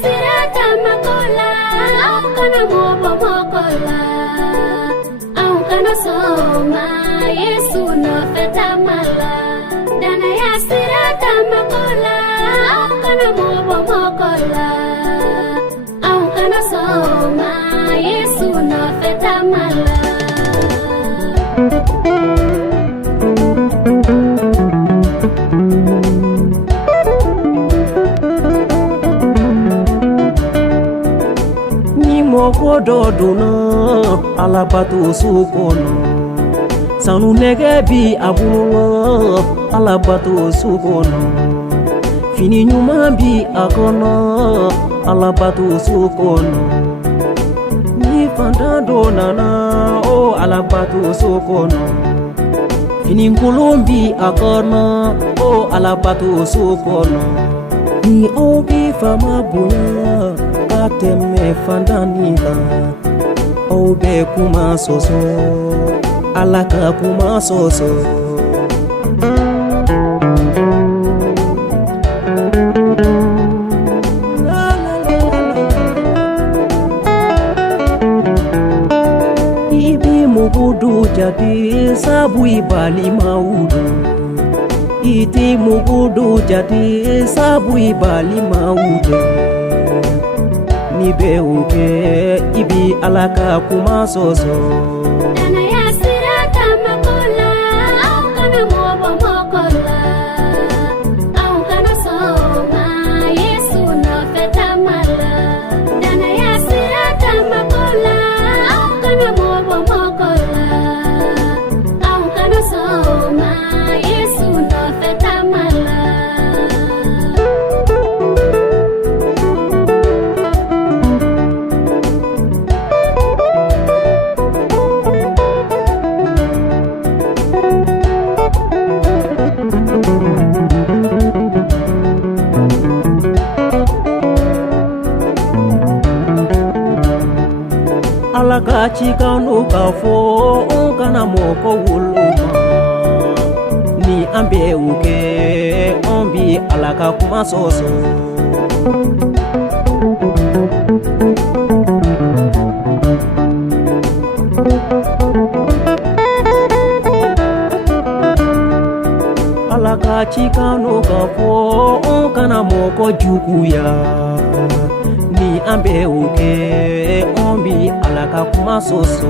sirata makola, au kana mobo mokola, au kana soma, Yesu no feta mala. Dana ya sirata makola, au kana mobo mokola, au kana soma, Yesu no feta mala. Moko dodona alabatu sukono sanu nege bi abulo alabatu sukono fini nyuma bi akono alabatu sukono ni fanda donana o alabatu sukono fini ngulumbi akono o alabatu sukono ni obi fama buya ateme fandanita obe kuma soso alaka kuma soso ibi mugudu jadi sabu ibali maudu iti mugudu jadi sabu ibali maudu Nibe uke ibi alaka kuma soso. Dana ya sirata makola, au kana mobo mokola, au kana soma, Yesu no feta mala. Dana ya sirata makola, au kana mobo mokola, au kana soma, Yesu no feta mala. Alaka chikanu kafo kana moko wuluma ni ambe uke ombi alaka kuma soso alaka chikanu kafo kana moko jukuya ni ambe uke ombi alaka kuma soso